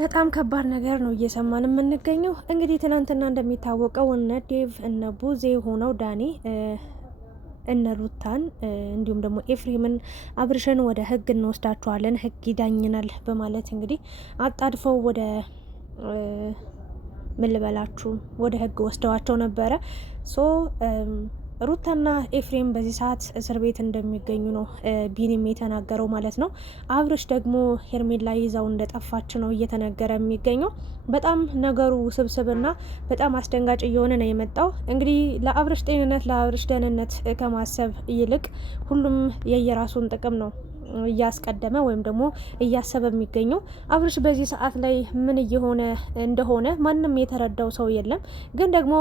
በጣም ከባድ ነገር ነው እየሰማን የምንገኘው። እንግዲህ ትናንትና እንደሚታወቀው እነ ዴቭ እነ ቡዜ ሆነው ዳኒ እነ ሩታን እንዲሁም ደግሞ ኤፍሬምን አብርሽን ወደ ህግ እንወስዳቸዋለን፣ ህግ ይዳኝናል በማለት እንግዲህ አጣድፈው ወደ ምን ልበላችሁ ወደ ህግ ወስደዋቸው ነበረ። ሶ ሩታና ኤፍሬም በዚህ ሰዓት እስር ቤት እንደሚገኙ ነው ቢኒም የተናገረው ማለት ነው። አብርሽ ደግሞ ሄርሜላ ይዛው እንደጠፋች ነው እየተነገረ የሚገኘው። በጣም ነገሩ ውስብስብና በጣም አስደንጋጭ እየሆነ ነው የመጣው። እንግዲህ ለአብርሽ ጤንነት ለአብርሽ ደህንነት ከማሰብ ይልቅ ሁሉም የየራሱን ጥቅም ነው እያስቀደመ ወይም ደግሞ እያሰበ የሚገኘው። አብርሽ በዚህ ሰዓት ላይ ምን እየሆነ እንደሆነ ማንም የተረዳው ሰው የለም። ግን ደግሞ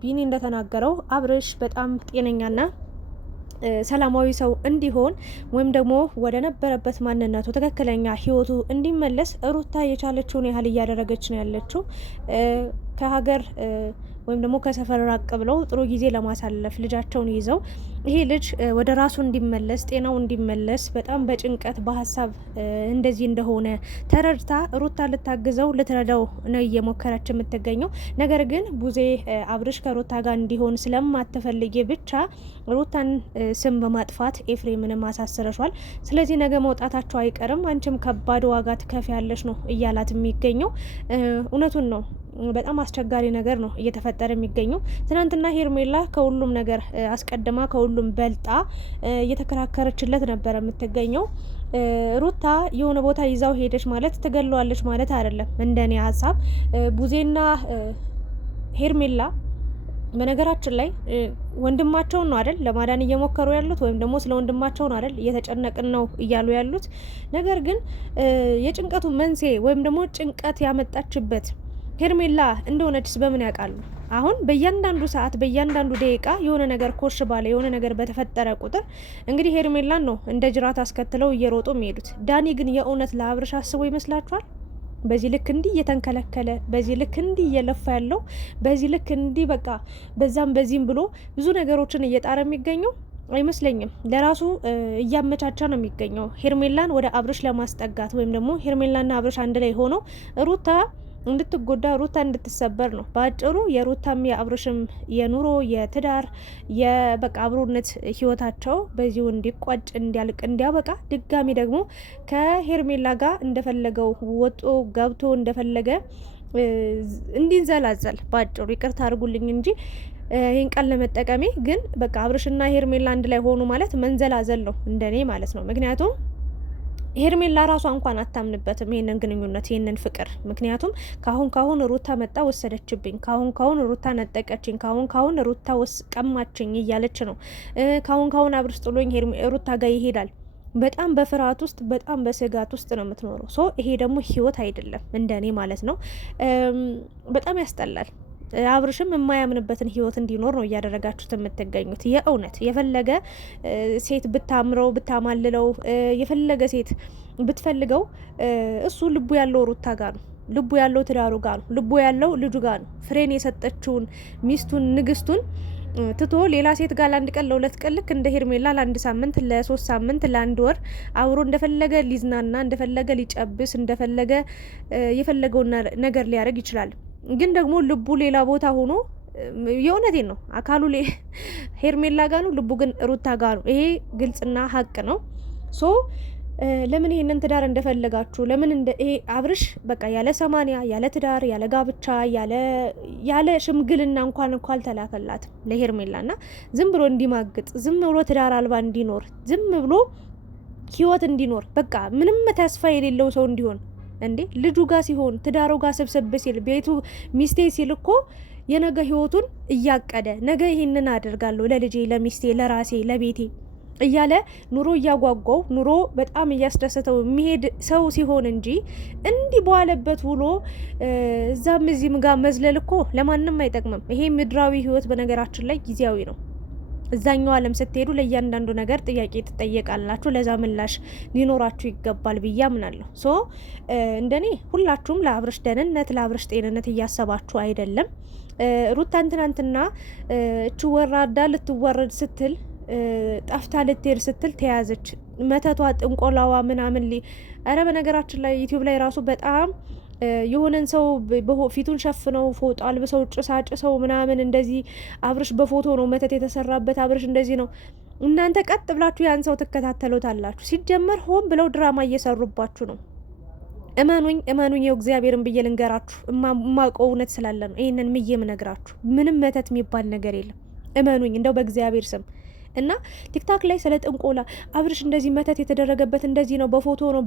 ቢኒ እንደተናገረው አብርሽ በጣም ጤነኛና ሰላማዊ ሰው እንዲሆን ወይም ደግሞ ወደ ነበረበት ማንነቱ ትክክለኛ ህይወቱ እንዲመለስ ሩታ የቻለችውን ያህል እያደረገች ነው ያለችው። ከሀገር ወይም ደግሞ ከሰፈር ራቅ ብለው ጥሩ ጊዜ ለማሳለፍ ልጃቸውን ይዘው ይሄ ልጅ ወደ ራሱ እንዲመለስ ጤናው እንዲመለስ በጣም በጭንቀት በሀሳብ እንደዚህ እንደሆነ ተረድታ ሩታ ልታግዘው ልትረዳው ነው እየሞከረች የምትገኘው። ነገር ግን ቡዜ አብርሽ ከሩታ ጋር እንዲሆን ስለማትፈልጊ ብቻ ሩታን ስም በማጥፋት ኤፍሬምንም አሳስረሻል። ስለዚህ ነገ መውጣታቸው አይቀርም፣ አንቺም ከባድ ዋጋ ትከፍያለሽ ነው እያላት የሚገኘው። እውነቱን ነው። በጣም አስቸጋሪ ነገር ነው እየተፈጠረ የሚገኘው። ትናንትና ሄርሜላ ከሁሉም ነገር አስቀድማ ከሁሉም በልጣ እየተከራከረችለት ነበረ የምትገኘው። ሩታ የሆነ ቦታ ይዛው ሄደች ማለት ትገለዋለች ማለት አይደለም። እንደኔ ሀሳብ ቡዜና ሄርሜላ በነገራችን ላይ ወንድማቸውን ነው አይደል ለማዳን እየሞከሩ ያሉት፣ ወይም ደግሞ ስለ ወንድማቸው ነው አይደል እየተጨነቅን ነው እያሉ ያሉት። ነገር ግን የጭንቀቱ መንስኤ ወይም ደግሞ ጭንቀት ያመጣችበት ሄርሜላ እንደሆነችስ በምን ያውቃሉ? አሁን በእያንዳንዱ ሰዓት በእያንዳንዱ ደቂቃ የሆነ ነገር ኮሽ ባለ የሆነ ነገር በተፈጠረ ቁጥር እንግዲህ ሄርሜላን ነው እንደ ጅራት አስከትለው እየሮጡ የሚሄዱት። ዳኒ ግን የእውነት ለአብርሽ አስቦ ይመስላችኋል? በዚህ ልክ እንዲህ እየተንከለከለ በዚህ ልክ እንዲህ እየለፋ ያለው በዚህ ልክ እንዲህ በቃ በዛም በዚህም ብሎ ብዙ ነገሮችን እየጣረ የሚገኘው አይመስለኝም። ለራሱ እያመቻቻ ነው የሚገኘው ሄርሜላን ወደ አብርሽ ለማስጠጋት ወይም ደግሞ ሄርሜላና አብርሽ አንድ ላይ ሆነው ሩታ እንድትጎዳ ሩታ እንድትሰበር ነው። በአጭሩ የሩታም የአብርሽም የኑሮ የትዳር የበቃ አብሮነት ህይወታቸው በዚሁ እንዲቋጭ እንዲያልቅ እንዲያበቃ ድጋሚ ደግሞ ከሄርሜላ ጋር እንደፈለገው ወጦ ገብቶ እንደፈለገ እንዲንዘላዘል በአጭሩ ይቅርታ አድርጉልኝ እንጂ ይህን ቃል ለመጠቀሜ ግን በቃ አብርሽና ሄርሜላ አንድ ላይ ሆኑ ማለት መንዘላዘል ነው እንደኔ ማለት ነው። ምክንያቱም ሄርሜላ ራሷ እንኳን አታምንበትም ይሄንን ግንኙነት ይሄንን ፍቅር። ምክንያቱም ካሁን ሩታ መጣ ወሰደችብኝ፣ ካሁን ሩታ ነጠቀችኝ፣ ካሁን ሩታ ቀማችኝ እያለች ነው። ካሁን አብርሽ ጥሎኝ ሩታ ጋር ይሄዳል። በጣም በፍርሃት ውስጥ በጣም በስጋት ውስጥ ነው የምትኖረው። ሶ ይሄ ደግሞ ህይወት አይደለም እንደኔ ማለት ነው። በጣም ያስጠላል። አብርሽም የማያምንበትን ህይወት እንዲኖር ነው እያደረጋችሁት የምትገኙት። የእውነት የፈለገ ሴት ብታምረው ብታማልለው የፈለገ ሴት ብትፈልገው እሱ ልቡ ያለው ሩታ ጋር ነው። ልቡ ያለው ትዳሩ ጋር ነው። ልቡ ያለው ልጁ ጋር ነው። ፍሬን የሰጠችውን ሚስቱን ንግስቱን ትቶ ሌላ ሴት ጋር ለአንድ ቀን ለሁለት ቀን ልክ እንደ ሄርሜላ ለአንድ ሳምንት ለሶስት ሳምንት ለአንድ ወር አብሮ እንደፈለገ ሊዝናና እንደፈለገ ሊጨብስ እንደፈለገ የፈለገውን ነገር ሊያደርግ ይችላል። ግን ደግሞ ልቡ ሌላ ቦታ ሆኖ የእውነቴን ነው አካሉ ሄርሜላ ጋር ነው፣ ልቡ ግን ሩታ ጋር ነው። ይሄ ግልጽና ሀቅ ነው። ሶ ለምን ይሄንን ትዳር እንደፈለጋችሁ ለምን ይሄ አብርሽ በቃ ያለ 80 ያለ ትዳር ያለ ጋብቻ ያለ ሽምግልና እንኳን አልተላከላትም ለሄርሜላና ዝም ብሎ እንዲማግጥ ዝም ብሎ ትዳር አልባ እንዲኖር ዝም ብሎ ህይወት እንዲኖር በቃ ምንም ተስፋ የሌለው ሰው እንዲሆን እንዴ ልጁ ጋር ሲሆን ትዳሩ ጋር ሰብሰብ ሲል ቤቱ ሚስቴ ሲል እኮ የነገ ህይወቱን እያቀደ ነገ ይሄንን አደርጋለሁ ለልጄ ለሚስቴ ለራሴ ለቤቴ እያለ ኑሮ እያጓጓው ኑሮ በጣም እያስደሰተው የሚሄድ ሰው ሲሆን እንጂ እንዲህ በዋለበት ውሎ እዛም እዚህም ጋር መዝለል እኮ ለማንም አይጠቅምም። ይሄ ምድራዊ ህይወት በነገራችን ላይ ጊዜያዊ ነው። እዛኛው ዓለም ስትሄዱ ለእያንዳንዱ ነገር ጥያቄ ትጠየቃላችሁ። ለዛ ምላሽ ሊኖራችሁ ይገባል ብዬ አምናለሁ። ሶ እንደኔ ሁላችሁም ለአብርሽ ደህንነት ለአብርሽ ጤንነት እያሰባችሁ አይደለም። ሩታን ትናንትና እቺ ወራዳ ልትወረድ ስትል ጠፍታ ልትሄድ ስትል ተያዘች። መተቷ ጥንቆላዋ ምናምን አረ በነገራችን ላይ ዩቲዩብ ላይ ራሱ በጣም የሆነን ሰው ፊቱን ሸፍነው ፎጣ አልብሰው ጭሳጭሰው ምናምን እንደዚህ አብርሽ በፎቶ ነው መተት የተሰራበት አብርሽ እንደዚህ ነው። እናንተ ቀጥ ብላችሁ ያን ሰው ትከታተሉታላችሁ። ሲጀመር ሆን ብለው ድራማ እየሰሩባችሁ ነው። እመኑኝ እመኑኝ፣ የው እግዚአብሔርን ብዬ ልንገራችሁ፣ እማውቀው እውነት ስላለ ነው ይህንን ምዬ ምነግራችሁ። ምንም መተት የሚባል ነገር የለም። እመኑኝ እንደው በእግዚአብሔር ስም እና ቲክታክ ላይ ስለ ጥንቆላ አብርሽ እንደዚህ መተት የተደረገበት እንደዚህ ነው በፎቶ ነው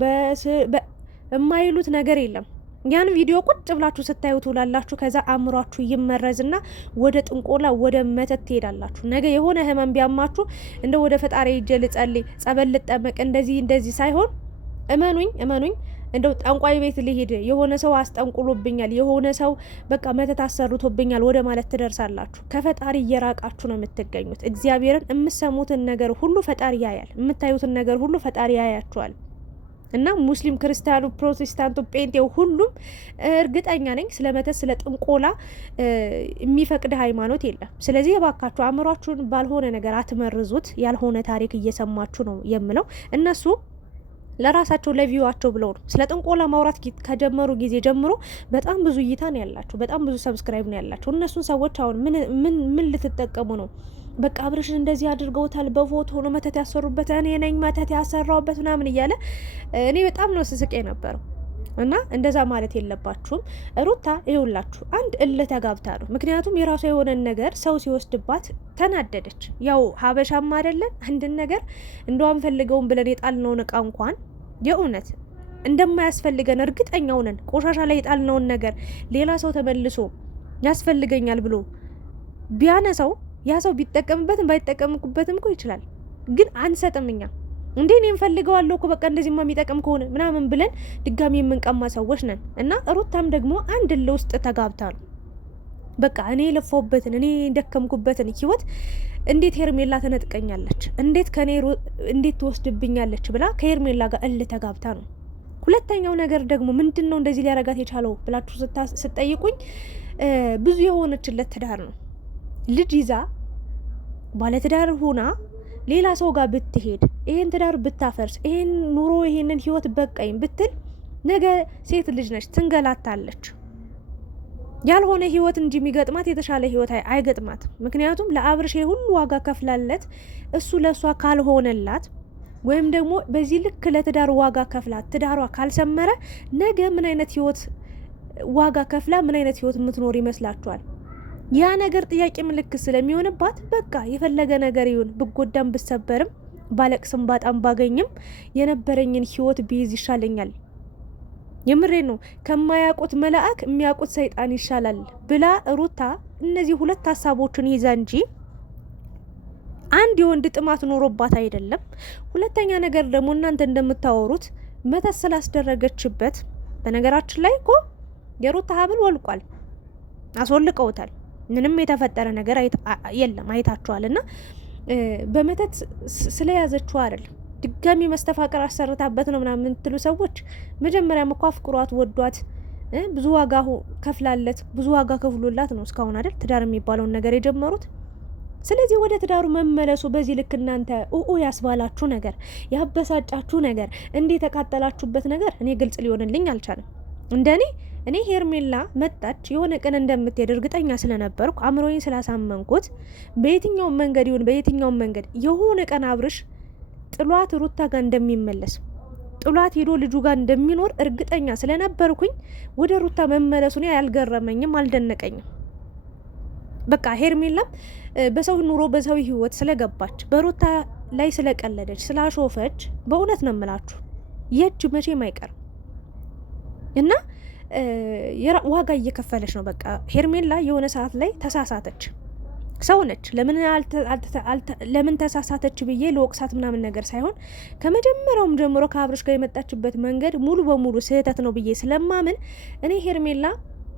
የማይሉት ነገር የለም። ያን ቪዲዮ ቁጭ ብላችሁ ስታዩት ውላላችሁ። ከዛ አእምሯችሁ ይመረዝና ወደ ጥንቆላ ወደ መተት ትሄዳላችሁ። ነገ የሆነ ህመም ቢያማችሁ እንደ ወደ ፈጣሪ ሂጄ ልጸልይ ጸበል ልጠመቅ እንደዚህ ሳይሆን እመኑኝ እመኑኝ እንደው ጠንቋይ ቤት ልሄድ የሆነ ሰው አስጠንቁሎብኛል የሆነ ሰው በቃ መተት አሰርቶብኛል ወደ ማለት ትደርሳላችሁ። ከፈጣሪ እየራቃችሁ ነው የምትገኙት። እግዚአብሔርን የምትሰሙትን ነገር ሁሉ ፈጣሪ ያያል። የምታዩትን ነገር ሁሉ ፈጣሪ ያያችኋል። እና ሙስሊም፣ ክርስቲያኑ፣ ፕሮቴስታንቱ፣ ጴንጤው ሁሉም እርግጠኛ ነኝ ስለ መተት ስለ ጥንቆላ የሚፈቅድ ሃይማኖት የለም። ስለዚህ የባካችሁ አእምሯችሁን ባልሆነ ነገር አትመርዙት። ያልሆነ ታሪክ እየሰማችሁ ነው የምለው። እነሱ ለራሳቸው ለቪዋቸው ብለው ነው ስለ ጥንቆላ ማውራት ከጀመሩ ጊዜ ጀምሮ በጣም ብዙ እይታ ነው ያላቸው፣ በጣም ብዙ ሰብስክራይብ ነው ያላቸው። እነሱን ሰዎች አሁን ምን ልትጠቀሙ ነው? በቃ አብርሽን እንደዚህ አድርገውታል፣ በፎቶ ነው መተት ያሰሩበት፣ እኔ ነኝ መተት ያሰራውበት ምናምን እያለ እኔ በጣም ነው ስስቄ ነበረው። እና እንደዛ ማለት የለባችሁም። ሩታ ይኸውላችሁ አንድ እልህ ተጋብታ ነው። ምክንያቱም የራሷ የሆነን ነገር ሰው ሲወስድባት ተናደደች። ያው ሀበሻም አይደለን አንድን ነገር እንደውም ፈልገውን ብለን የጣልነውን እቃ እንኳን የእውነት እንደማያስፈልገን እርግጠኛው ነን። ቆሻሻ ላይ የጣልነውን ነገር ሌላ ሰው ተመልሶ ያስፈልገኛል ብሎ ቢያነሳው ያ ሰው ቢጠቀምበትም ባይጠቀምኩበትም እኮ ይችላል፣ ግን አንሰጥም እኛ እንዴ እኔ እንፈልገዋለሁ እኮ በቃ እንደዚህማ የሚጠቅም ከሆነ ምናምን ብለን ድጋሚ የምንቀማ ሰዎች ነን። እና ሩታም ደግሞ አንድ ለውስጥ ተጋብታ ነው በቃ እኔ ለፎበትን እኔ ደከምኩበትን ህይወት እንዴት ሄርሜላ ተነጥቀኛለች፣ እንዴት ከኔ እንዴት ትወስድብኛለች ብላ ከሄርሜላ ጋር ተጋብታ ነው። ሁለተኛው ነገር ደግሞ ምንድነው እንደዚህ ሊያረጋት የቻለው ብላችሁ ስጠይቁኝ ብዙ የሆነችለት ትዳር ነው። ልጅ ይዛ ባለትዳር ሆና ሌላ ሰው ጋር ብትሄድ ይሄን ትዳር ብታፈርስ ይሄን ኑሮ ይሄንን ህይወት በቃኝ ብትል ነገ ሴት ልጅ ነች፣ ትንገላታለች። ያልሆነ ህይወት እንጂ የሚገጥማት የተሻለ ህይወት አይገጥማት። ምክንያቱም ለአብርሽ ሁሉ ዋጋ ከፍላለት እሱ ለሷ ካልሆነላት ወይም ደግሞ በዚህ ልክ ለትዳር ዋጋ ከፍላት ትዳሯ ካልሰመረ ነገ ምን አይነት ህይወት ዋጋ ከፍላ ምን አይነት ህይወት የምትኖር ይመስላችኋል? ያ ነገር ጥያቄ ምልክት ስለሚሆንባት በቃ የፈለገ ነገር ይሁን ብጎዳም ብሰበርም ባለቅስም ባጣም ባገኝም የነበረኝን ህይወት ቢይዝ ይሻለኛል። የምሬ ነው። ከማያውቁት መልአክ የሚያውቁት ሰይጣን ይሻላል ብላ ሩታ እነዚህ ሁለት ሀሳቦችን ይዛ እንጂ አንድ የወንድ ጥማት ኖሮባት አይደለም። ሁለተኛ ነገር ደግሞ እናንተ እንደምታወሩት መተት ስላስደረገችበት በነገራችን ላይ እኮ የሩታ ሀብል ወልቋል፣ አስወልቀውታል። ምንም የተፈጠረ ነገር የለም፣ አይታችኋል። እና በመተት ስለያዘችው አይደል ድጋሚ መስተፋቀር አሰርታበት ነው ምናምን የምትሉ ሰዎች መጀመሪያም እኮ አፍቅሯት ወዷት ብዙ ዋጋ ከፍላለት ብዙ ዋጋ ከፍሎላት ነው እስካሁን አይደል ትዳር የሚባለውን ነገር የጀመሩት። ስለዚህ ወደ ትዳሩ መመለሱ በዚህ ልክ እናንተ ያስባላችሁ ነገር ያበሳጫችሁ ነገር እንዴ ተቃጠላችሁበት ነገር እኔ ግልጽ ሊሆንልኝ አልቻለም። እንደኔ እኔ ሄርሜላ መጣች የሆነ ቀን እንደምትሄድ እርግጠኛ ስለነበርኩ አእምሮዬን ስላሳመንኩት በየትኛውም መንገድ ይሁን በየትኛውም መንገድ የሆነ ቀን አብርሽ ጥሏት ሩታ ጋር እንደሚመለስ ጥሏት ሄዶ ልጁ ጋር እንደሚኖር እርግጠኛ ስለነበርኩኝ ወደ ሩታ መመለሱ እኔ አልገረመኝም፣ አልደነቀኝም። በቃ ሄርሜላም በሰው ኑሮ በሰው ህይወት ስለገባች በሩታ ላይ ስለቀለደች ስላሾፈች በእውነት ነው የምላችሁ የእጅ መቼም አይቀርም እና ዋጋ እየከፈለች ነው። በቃ ሄርሜላ የሆነ ሰዓት ላይ ተሳሳተች። ሰው ነች። ለምን ተሳሳተች ብዬ ለወቅሳት ምናምን ነገር ሳይሆን ከመጀመሪያውም ጀምሮ ከአብርሽ ጋር የመጣችበት መንገድ ሙሉ በሙሉ ስህተት ነው ብዬ ስለማምን እኔ ሄርሜላ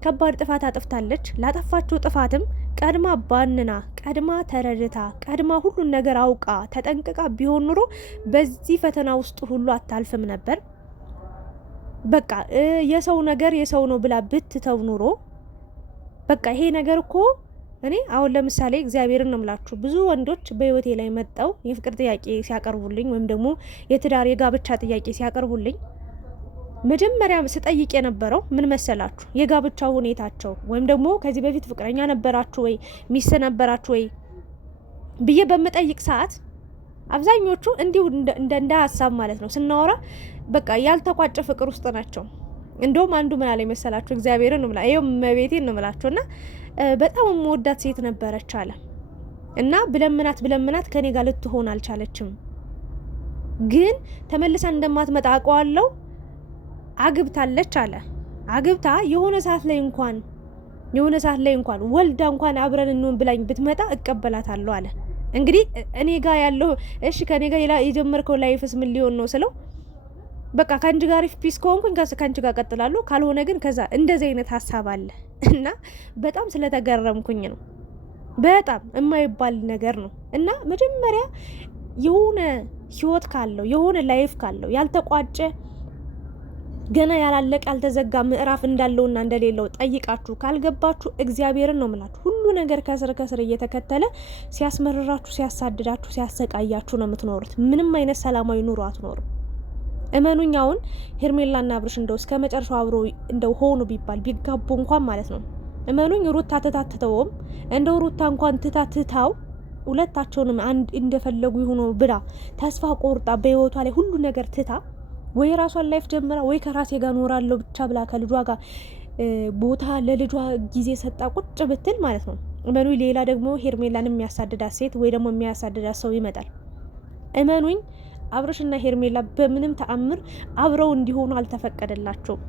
ከባድ ጥፋት አጥፍታለች። ላጠፋችው ጥፋትም ቀድማ ባንና ቀድማ ተረድታ ቀድማ ሁሉን ነገር አውቃ ተጠንቅቃ ቢሆን ኑሮ በዚህ ፈተና ውስጥ ሁሉ አታልፍም ነበር። በቃ የሰው ነገር የሰው ነው ብላ ብትተው ኑሮ በቃ ይሄ ነገር እኮ እኔ አሁን ለምሳሌ እግዚአብሔርን ነው የምላችሁ ብዙ ወንዶች በህይወቴ ላይ መጣው የፍቅር ጥያቄ ሲያቀርቡልኝ ወይም ደግሞ የትዳር የጋብቻ ጥያቄ ሲያቀርቡልኝ መጀመሪያ ስጠይቅ የነበረው ምን መሰላችሁ? የጋብቻው ሁኔታቸው ወይም ደግሞ ከዚህ በፊት ፍቅረኛ ነበራችሁ ወይ ሚስት ነበራችሁ ወይ ብዬ በምጠይቅ ሰዓት አብዛኞቹ እንዲሁ እንደ ሀሳብ ማለት ነው ስናወራ በቃ ያልተቋጨ ፍቅር ውስጥ ናቸው። እንደውም አንዱ ምን አለ መሰላችሁ? እግዚአብሔርን ነው ይኸው መቤቴን ነው ምላችሁና በጣም የምወዳት ሴት ነበረች አለ እና ብለምናት ከኔ ጋር ልትሆን አልቻለችም። ግን ተመልሳ እንደማትመጣ አውቀዋለሁ። አግብታለች አለ። አግብታ የሆነ ሰዓት ላይ እንኳን ወልዳ እንኳን አብረን እንሆን ብላኝ ብትመጣ እቀበላታለሁ አለ። እንግዲህ እኔ ጋር ያለው እሺ ከኔ ጋር የጀመርከው ላይፍስ ምን ሊሆን ነው ስለው በቃ ከአንቺ ጋር ፒስ ከሆንኩኝ ከአንቺ ጋር ቀጥላለሁ፣ ካልሆነ ግን ከዛ እንደዚህ አይነት ሀሳብ አለ እና በጣም ስለተገረምኩኝ ነው። በጣም የማይባል ነገር ነው እና መጀመሪያ የሆነ ህይወት ካለው የሆነ ላይፍ ካለው ያልተቋጨ ገና ያላለቀ ያልተዘጋ ምዕራፍ እንዳለውና እንደሌለው ጠይቃችሁ ካልገባችሁ እግዚአብሔርን ነው የምላችሁ ሁሉ ነገር ከስር እየተከተለ ሲያስመርራችሁ፣ ሲያሳድዳችሁ፣ ሲያሰቃያችሁ ነው የምትኖሩት። ምንም አይነት ሰላማዊ ኑሮ አትኖሩም። እመኑኝ አሁን ሄርሜላና አብርሽ እንደው እስከ መጨረሻው አብሮ እንደው ሆኑ ቢባል ቢጋቡ እንኳን ማለት ነው እመኑኝ ሩታ ትታትተውም እንደው ሩታ እንኳን ትታትታው ሁለታቸውንም አንድ እንደፈለጉ ይሁኑ ብላ ተስፋ ቆርጣ በህይወቷ ላይ ሁሉ ነገር ትታ ወይ ራሷን ላይፍ ጀምራ ወይ ከራሴ ጋር ኖራለሁ ብቻ ብላ ከልጇ ጋር ቦታ ለልጇ ጊዜ ሰጣ ቁጭ ብትል ማለት ነው እመኑኝ ሌላ ደግሞ ሄርሜላን የሚያሳድዳት ሴት ወይ ደግሞ የሚያሳድዳት ሰው ይመጣል። እመኑኝ አብርሽና ሄርሜላ በምንም ተአምር አብረው እንዲሆኑ አልተፈቀደላቸውም።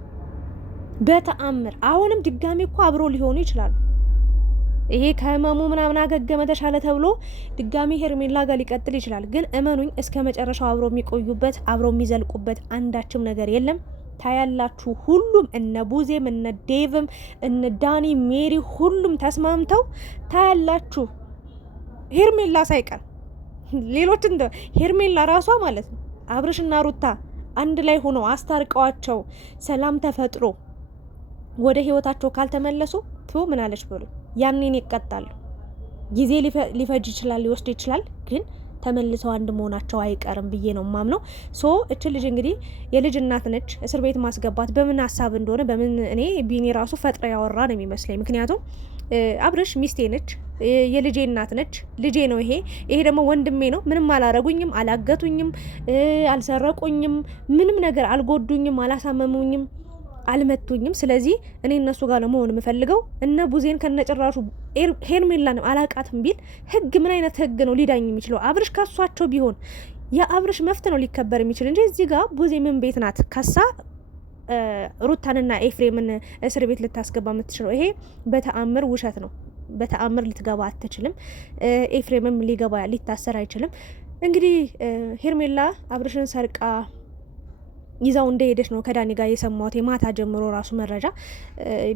በተአምር አሁንም ድጋሚ እኮ አብረው ሊሆኑ ይችላሉ። ይሄ ከህመሙ ምናምን አገገመ ተሻለ ተብሎ ድጋሚ ሄርሜላ ጋር ሊቀጥል ይችላል። ግን እመኑኝ እስከ መጨረሻው አብረው የሚቆዩበት አብረው የሚዘልቁበት አንዳችም ነገር የለም። ታያላችሁ። ሁሉም እነ ቡዜም እነ ዴቭም እነ ዳኒ ሜሪ ሁሉም ተስማምተው ታያላችሁ። ሄርሜላ ሳይቀር ሌሎች እንደ ሄርሜላ ራሷ ማለት ነው አብርሽና ሩታ አንድ ላይ ሆነው አስታርቀዋቸው ሰላም ተፈጥሮ ወደ ህይወታቸው ካልተመለሱ ምን አለች ብሎ ያኔን ይቀጣሉ። ጊዜ ሊፈጅ ይችላል፣ ሊወስድ ይችላል፣ ግን ተመልሰው አንድ መሆናቸው አይቀርም ብዬ ነው ማምነው። ሶ እች ልጅ እንግዲህ የልጅ እናት ነች። እስር ቤት ማስገባት በምን ሀሳብ እንደሆነ በምን እኔ ቢኒ ራሱ ፈጥረ ያወራ ነው የሚመስለኝ። ምክንያቱም አብርሽ ሚስቴ ነች፣ የልጄ እናት ነች፣ ልጄ ነው ይሄ ደግሞ ወንድሜ ነው። ምንም አላረጉኝም፣ አላገቱኝም፣ አልሰረቁኝም፣ ምንም ነገር አልጎዱኝም፣ አላሳመሙኝም፣ አልመቱኝም። ስለዚህ እኔ እነሱ ጋር ነው መሆን የምፈልገው። እነ ቡዜን ከነጭራሹ ሄርሜላን አላቃትም ቢል ህግ ምን አይነት ህግ ነው ሊዳኝ የሚችለው? አብርሽ ከሷቸው ቢሆን የአብርሽ መፍት ነው ሊከበር የሚችል እንጂ እዚህ ጋር ቡዜ ምን ቤት ናት ከሳ ሩታንና ኤፍሬምን እስር ቤት ልታስገባ የምትችለው? ይሄ በተአምር ውሸት ነው። በተአምር ልትገባ አትችልም። ኤፍሬምም ሊታሰር አይችልም። እንግዲህ ሄርሜላ አብርሽን ሰርቃ ይዛው እንደሄደች ነው ከዳኒ ጋር የሰማሁት። የማታ ጀምሮ ራሱ መረጃ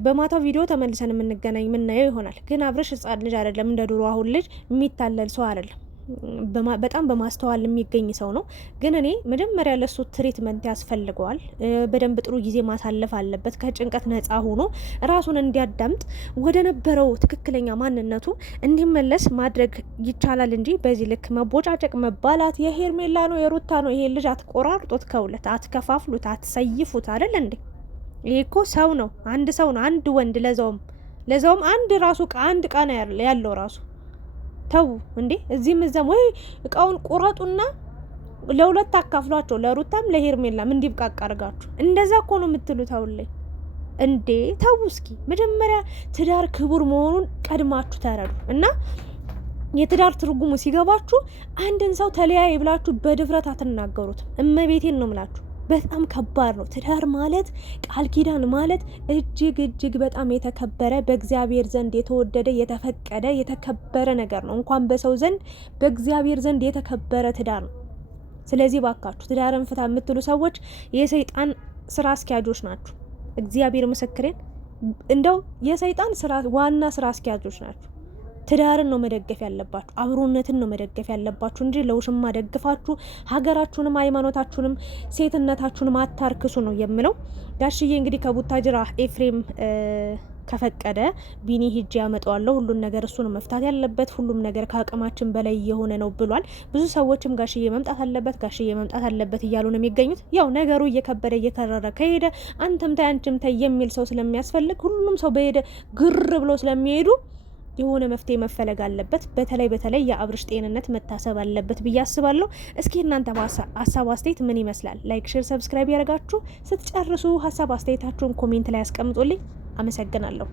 በማታው ቪዲዮ ተመልሰን የምንገናኝ የምናየው ይሆናል። ግን አብርሽ ህጻን ልጅ አይደለም፣ እንደ ድሮ አሁን ልጅ የሚታለል ሰው አይደለም። በጣም በማስተዋል የሚገኝ ሰው ነው። ግን እኔ መጀመሪያ ለሱ ትሪትመንት ያስፈልገዋል። በደንብ ጥሩ ጊዜ ማሳለፍ አለበት። ከጭንቀት ነጻ ሆኖ ራሱን እንዲያዳምጥ ወደ ነበረው ትክክለኛ ማንነቱ እንዲመለስ ማድረግ ይቻላል እንጂ በዚህ ልክ መቦጫጨቅ፣ መባላት የሄርሜላ ነው የሩታ ነው። ይሄ ልጅ አትቆራርጦት፣ ከሁለት አትከፋፍሉት፣ አትሰይፉት አይደል እንዴ? ይሄ እኮ ሰው ነው፣ አንድ ሰው ነው፣ አንድ ወንድ፣ ለዛውም አንድ ራሱ አንድ እቃ ነው ያለው ራሱ። ተው እንዴ! እዚህም እዛም ወይ እቃውን ቁረጡና ለሁለት አካፍሏቸው፣ ለሩታም ለሄርሜላም እንዲብቃቃ አርጋችሁ። እንደዛ እኮ ነው የምትሉት አሁን ላይ እንዴ! ተው እስኪ መጀመሪያ ትዳር ክቡር መሆኑን ቀድማችሁ ተረዱ እና የትዳር ትርጉሙ ሲገባችሁ አንድን ሰው ተለያይ ብላችሁ በድፍረት አትናገሩት። እመቤቴን ነው ምላችሁ። በጣም ከባድ ነው። ትዳር ማለት ቃል ኪዳን ማለት እጅግ በጣም የተከበረ በእግዚአብሔር ዘንድ የተወደደ የተፈቀደ የተከበረ ነገር ነው። እንኳን በሰው ዘንድ በእግዚአብሔር ዘንድ የተከበረ ትዳር ነው። ስለዚህ ባካችሁ ትዳርን ፍታ የምትሉ ሰዎች የሰይጣን ስራ አስኪያጆች ናችሁ። እግዚአብሔር ምስክሬን፣ እንደው የሰይጣን ዋና ስራ አስኪያጆች ናችሁ። ትዳርን ነው መደገፍ ያለባችሁ፣ አብሮነትን ነው መደገፍ ያለባችሁ እንጂ ለውሽማ ደግፋችሁ ሀገራችሁንም ሃይማኖታችሁንም ሴትነታችሁንም አታርክሱ ነው የምለው። ጋሽዬ እንግዲህ ከቡታጅራ ኤፍሬም ከፈቀደ ቢኒ ሂጅ ያመጣዋለሁ፣ ሁሉን ነገር እሱ ነው መፍታት ያለበት፣ ሁሉም ነገር ከአቅማችን በላይ የሆነ ነው ብሏል። ብዙ ሰዎችም ጋሽዬ መምጣት አለበት እያሉ ነው የሚገኙት። ያው ነገሩ እየከበደ እየከረረ ከሄደ አንተም ታይ አንቺም ታይ የሚል ሰው ስለሚያስፈልግ ሁሉም ሰው በሄደ ግር ብሎ ስለሚሄዱ የሆነ መፍትሄ መፈለግ አለበት። በተለይ የአብርሽ ጤንነት መታሰብ አለበት ብዬ አስባለሁ። እስኪ እናንተ ሀሳብ አስተያየት ምን ይመስላል? ላይክ፣ ሼር፣ ሰብስክራይብ ያደርጋችሁ ስትጨርሱ ሀሳብ አስተያየታችሁን ኮሜንት ላይ ያስቀምጡልኝ። አመሰግናለሁ።